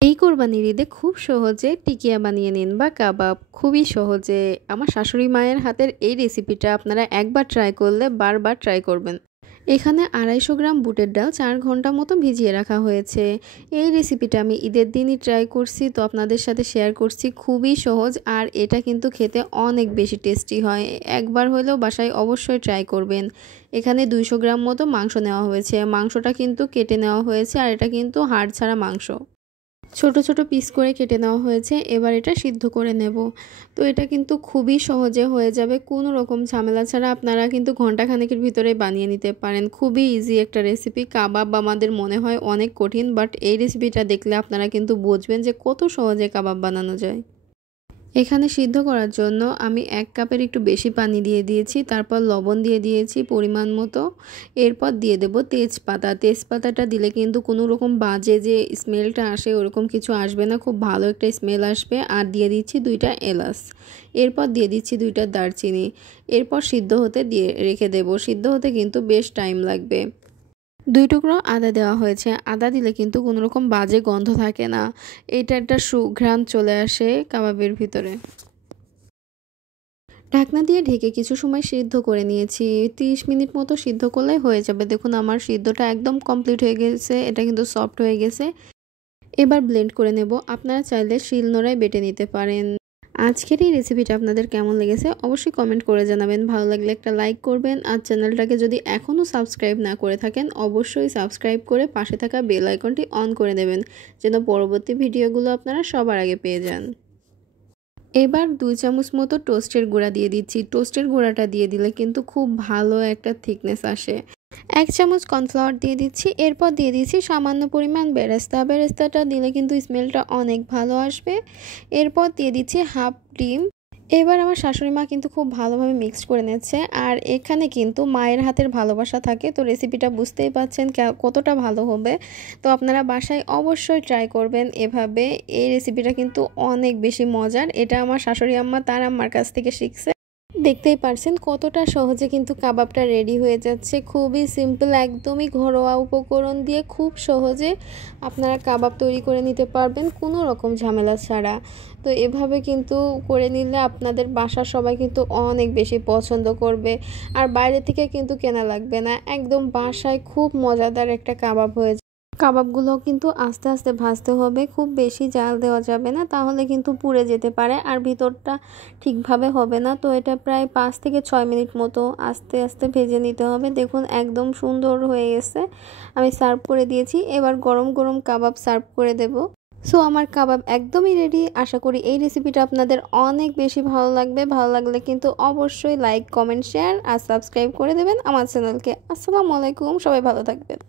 এই কোরবানির ঈদে খুব সহজে টিকিয়া বানিয়ে নিন বা কাবাব খুবই সহজে। আমার শাশুড়ি মায়ের হাতের এই রেসিপিটা আপনারা একবার ট্রাই করলে বারবার ট্রাই করবেন। এখানে 250 গ্রাম বুটের ডাল 4 ঘন্টা মতো ভিজিয়ে রাখা হয়েছে। এই রেসিপিটা আমি ঈদের দিনই ট্রাই করছি, তো আপনাদের সাথে শেয়ার করছি। খুবই সহজ আর এটা কিন্তু খেতে অনেক বেশি টেস্টি হয়। একবার হলেও বাসায় অবশ্যই ট্রাই করবেন। এখানে 200 গ্রাম মতো মাংস নেওয়া হয়েছে। মাংসটা কিন্তু কেটে নেওয়া হয়েছে আর এটা কিন্তু হাড় ছাড়া মাংস। ছোট ছোট পিস করে কেটে নেওয়া হয়েছে। এবার এটা সিদ্ধ করে নেব। তো এটা কিন্তু খুবই সহজে হয়ে যাবে, কোনো রকম ঝামেলা ছাড়া আপনারা কিন্তু ঘন্টাখানেকের ভিতরে বানিয়ে নিতে পারেন। খুবই ইজি একটা রেসিপি। কাবাব আমাদের মনে হয় অনেক কঠিন, বাট এই রেসিপিটা দেখলে আপনারা কিন্তু বুঝবেন যে কত সহজে কাবাব বানানো যায়। এখানে সিদ্ধ করার জন্য আমি 1 কাপের একটু বেশি পানি দিয়ে দিয়েছি, তারপর লবণ দিয়ে দিয়েছি পরিমাণ মতো। এরপর দিয়ে দেব তেজপাতা। তেজপাতাটা দিলে কিন্তু কোনো রকম বাজে যে স্মেলটা আসে ওরকম কিছু আসবে না, খুব ভালো একটা স্মেল আসবে। আর দিয়ে দিচ্ছি 2টা এলাচ। এরপর দিয়ে দিচ্ছি 2টা দারচিনি। এরপর সিদ্ধ হতে দিয়ে রেখে দেব। সিদ্ধ হতে কিন্তু বেশ টাইম লাগবে। 2 টুকরো আদা দেওয়া হয়েছে। আদা দিলে কিন্তু কোনো রকম বাজে গন্ধ থাকে না। এটা একটা সুঘ্রাণ চলে আসে কাবাবের ভিতরে। ঢাকনা দিয়ে ঢেকে কিছু সময় সিদ্ধ করে নিয়েছি। 30 মিনিট মতো সিদ্ধ করলে হয়ে যাবে। দেখুন আমার সিদ্ধটা একদম কমপ্লিট হয়ে গেছে। এটা কিন্তু সফট হয়ে গেছে। এবার ব্লেন্ড করে নেব। আপনারা চাইলে শিলনোড়ায় বেটে নিতে পারেন। আজকের এই রেসিপিটা আপনাদের কেমন লেগেছে অবশ্যই কমেন্ট করে জানাবেন। ভালো লাগলে একটা লাইক করবেন আর চ্যানেলটাকে যদি এখনও সাবস্ক্রাইব না করে থাকেন অবশ্যই সাবস্ক্রাইব করে পাশে থাকা বেল আইকনটি অন করে দেবেন, যেন পরবর্তী ভিডিওগুলো আপনারা সবার আগে পেয়ে যান। এবার 2 চামচ মতো টোস্টের গুঁড়া দিয়ে দিচ্ছি। টোস্টের গুঁড়াটা দিয়ে দিলে কিন্তু খুব ভালো একটা থিকনেস আসে। 1 চামচ কর্নফ্লাওয়ার দিয়ে দিচ্ছি। এরপর দিয়ে দিচ্ছি সামান্য পরিমাণ বেরেস্তা। বেরেস্তাটা দিলে কিন্তু স্মেলটা অনেক ভালো আসবে। এরপর দিয়ে দিচ্ছি হাফ ডিম। এবার আমার শাশুড়ি মা কিন্তু খুব ভালোভাবে মিক্সড করে নিচ্ছে। আর এখানে কিন্তু মায়ের হাতের ভালোবাসা থাকে, তো রেসিপিটা বুঝতেই পাচ্ছেন কতটা ভালো হবে। তো আপনারা বাসায় অবশ্যই ট্রাই করবেন এভাবে। এই রেসিপিটা কিন্তু অনেক বেশি মজার। এটা আমার শাশুড়ি আম্মা তার আম্মার কাছ থেকে শিখছে। দেখতেই পারছেন কতটা সহজে কিন্তু কাবাবটা রেডি হয়ে যাচ্ছে। খুবই সিম্পল, একদমই ঘরোয়া উপকরণ দিয়ে খুব সহজে আপনারা কাবাব তৈরি করে নিতে পারবেন কোনো রকম ঝামেলা ছাড়া। তো এভাবে কিন্তু করে নিলে আপনাদের বাসার সবাই কিন্তু অনেক বেশি পছন্দ করবে। আর বাইরে থেকে কিন্তু কেনা লাগবে না, একদম বাসায় খুব মজাদার একটা কাবাব হয়ে যায়। কাবাবগুলো কিন্তু আস্তে আস্তে ভাজতে হবে, খুব বেশি জাল দেওয়া যাবে না, তাহলে কিন্তু পুড়ে যেতে পারে আর ভিতরটা ঠিকভাবে হবে না। তো এটা প্রায় 5 থেকে 6 মিনিট মতো আস্তে আস্তে ভেজে নিতে হবে। দেখুন একদম সুন্দর হয়ে গেছে। আমি সার্ভ করে দিয়েছি। এবার গরম গরম কাবাব সার্ভ করে দেব। সো আমার কাবাব একদমই রেডি। আশা করি এই রেসিপিটা আপনাদের অনেক বেশি ভালো লাগবে। ভালো লাগলে কিন্তু অবশ্যই লাইক, কমেন্ট, শেয়ার আর সাবস্ক্রাইব করে দেবেন আমার চ্যানেলকে। আসসালামু আলাইকুম, সবাই ভালো থাকবেন।